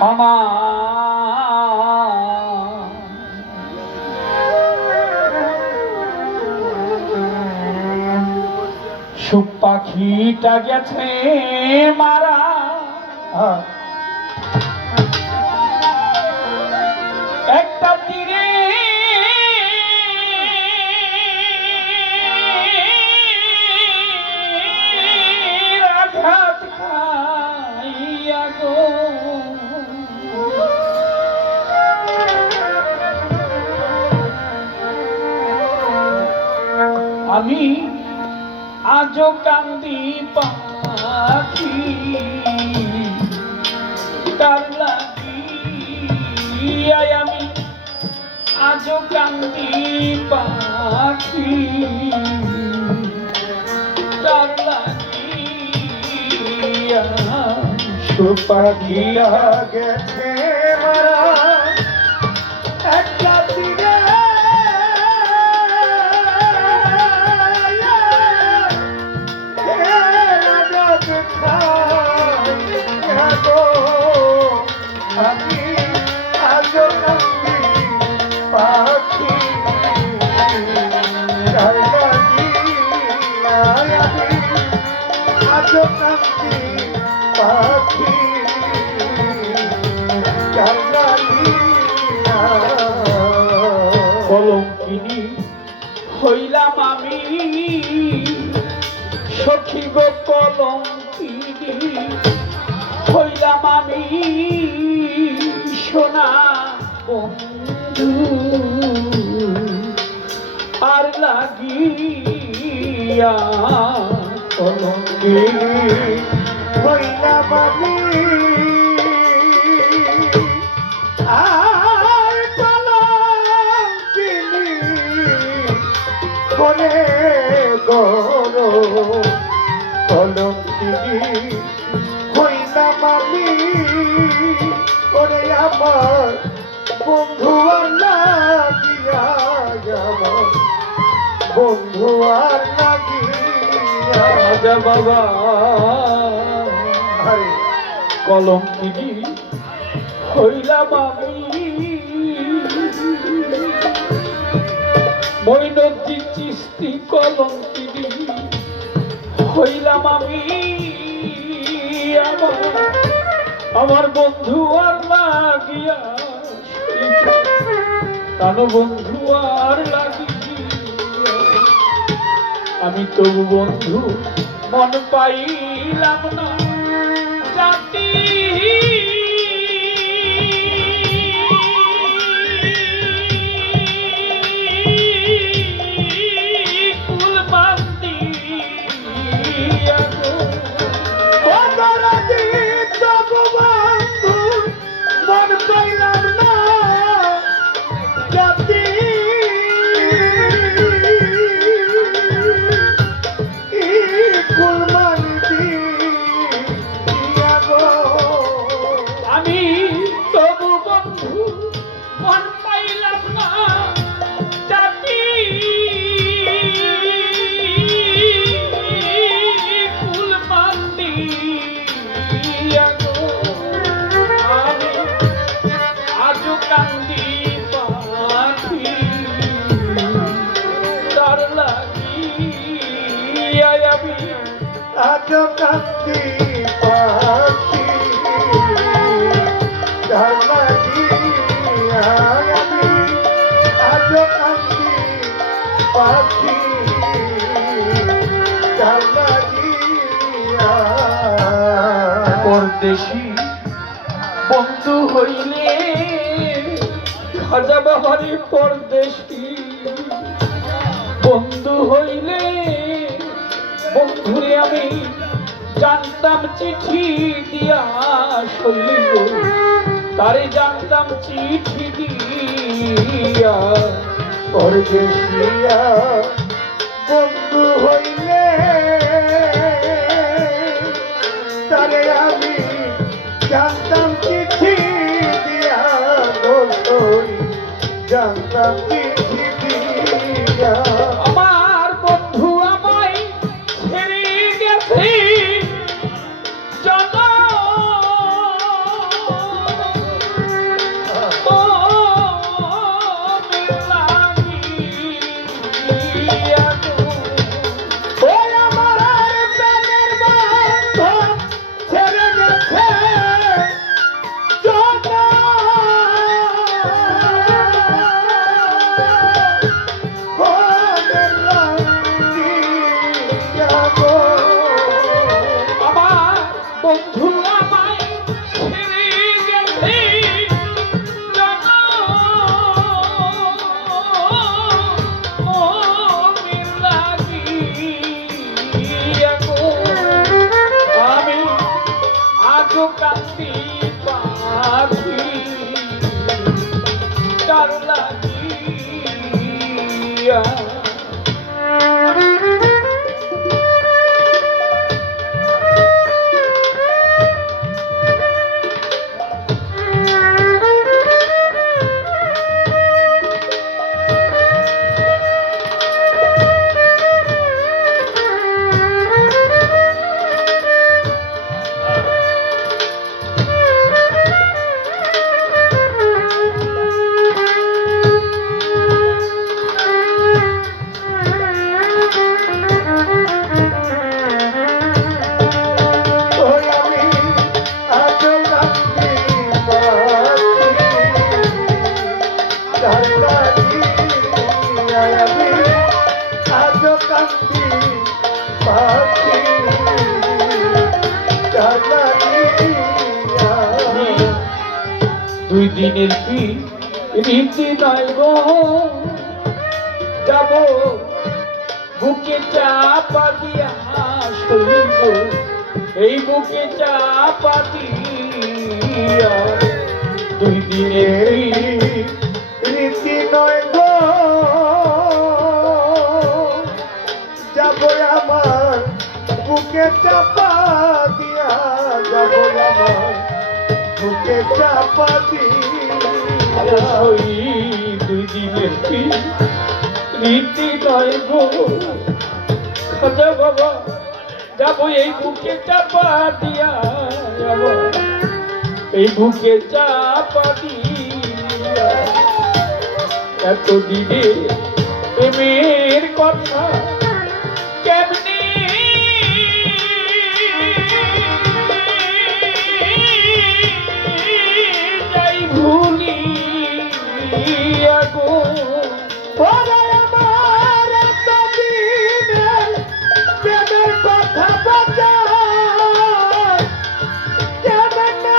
আমার সুখ পাখিটা গেছে মারা একটা তীরে আঘাত খাইয়া গো আমি আজও কান্দি পাখি তার লাগিয়া আমি আজও কান্দি পাখি তার লাগিয়া সুপাখিয়া গেছে মারা একটা দিনে আমি আজ কান্দি পাখি আমি আজ কান্দি পাখি কলঙ্কিনী হইলাম আমি সখী গো কলঙ্কিনী হইলাম আমি সোনা বন্ধু আর লাগিয়া কলঙ্কিনী হইলাম আমি আর কলঙ্কিনী কোনে গরো কলঙ্কিনী হইলাম আমি ওরে আমার বন্ধু আর লাগিয়া যাব বন্ধু আর লাগিয়া রাজা বাবা হরে কলঙ্কিনী হইলাম আমি মঈনুদ্দিন চিশতি কলঙ্কিনী হইলাম আমি আমার বন্ধু আর লাগিয়া তানো বন্ধু আর লাগিয়া আমি তবু বন্ধু মন পাইলাম না জাতি কুল বান্দি তবু বন্ধু মন পাইলাম না জাতি আমি তবু বন্ধু মন পাইলাম না জাতি কুল বান্দি আমি আজও কান্দি পাখি তার লাগিয়া আমি আজ কান্দি পাখি আমি আজ কান্দি পাখি পরদেশি বন্ধু হইলে খাজা বাহারি পরদেশি বন্ধু হইলে বন্ধুরে আমি জানতাম চিঠি দিয়া সইল তারে জানতাম চিঠি দিয়া পরদেশিয়া বন্ধু হইলে তারে আমি জানতাম চিঠি দিয়া বলতই জানতাম চিঠি দিয়া আমার বন্ধু আমায় ছেড়ে গেছে দিনের কি রীতি নয় গো, যাব বুকে চাপা দিয়া সইব, এই বুকে চাপা দিয়া 2 দিনের রীতি নয় গো, যাব আমার বুকে চাপা দিয়া, যাব আমার বুকে চাপা দিয়া। ওই 2 দিনের কি রীতি নয় গো, খাজা বাবা যাবো এই বুকে চাপা দিয়া, যাবো এই বুকে চাপা দিয়া। এতদিনে প্রেমের কথা কেমনি যাই ভুলিয়া গো, ওরে আমার এতদিনের প্রেমের কথা বাঁচায় কেমনে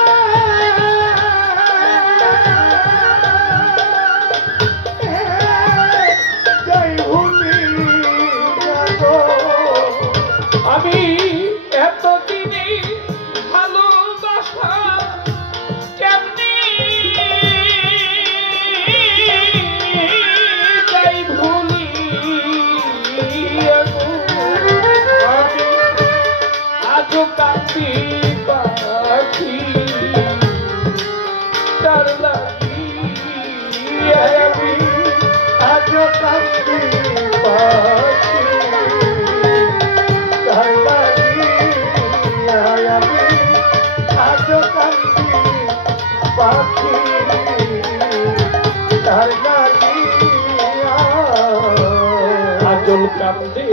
যাই ভুলিয়া গো। আমি এতদিনে ভালোবাসা কেমনি যাই ভুলিয়া গো, আমি আজও কাঁদি পাখি তার লাগিয়া, আমি আজও কান্দি পাখি তার লাগিয়া, আমি আজও কান্দি পাখি তার লাগিয়া। আজল কান্দে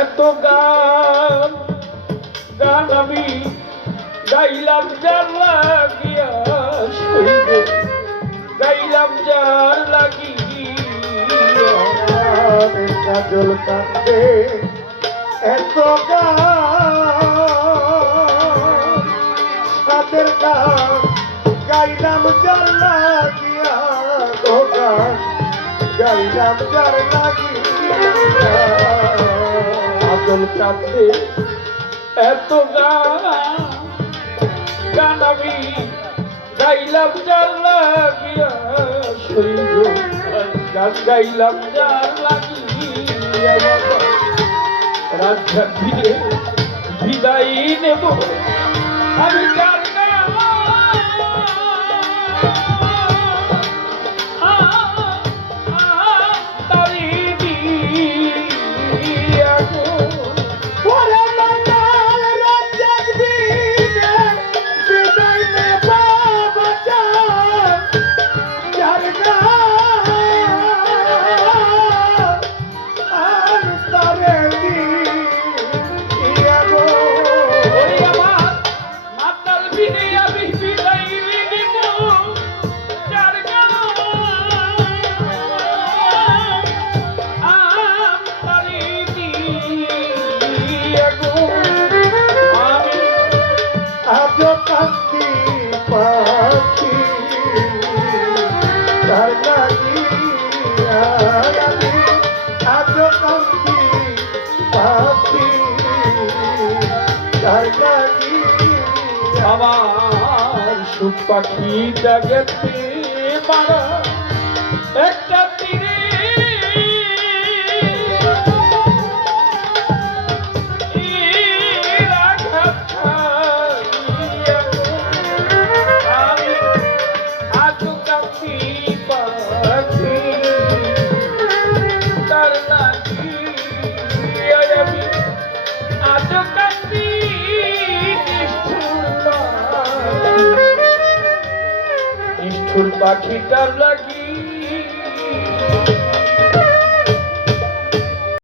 এত গান, গান আমি গাইলাম যার লাগিয়া সইব, গাইলাম যার লাগিয়া। কাজল কান্দে এত গান, সাদের গান গাইলাম যার লাগিয়া, তো গান গাইলাম যার লাগিয়া। আজল কান্দে এত গান, গান আমি গাইলাম যার লাগিয়া সইব, গান গাইলাম যার লাগিয়া। রাজ্জাক ভিড়ে বিদায় নেব আমি যার তারি দিয়া গো, ওরে মন্ডল রাজ্জাক বিনে বিদায় নেব বাঁচান যার গান আর তারে দিয়া গো। ওই আমার মাতাল ভিড়ে আমি বিদায় নেব যার তারি দিয়া গো, আমি আজও কান্দি পাখি তার লাগিয়া, আমি আজও কান্দি পাখি তার লাগিয়া। আমার সুখ পাখিটা গেছে মারা একটা তীরে, আঘাত খাইয়া গো, আমি আজও কাঁদি পাখি তার লাগিয়া, আমি আজও কাঁদি নিষ্ঠুর পাখিটার লাগে।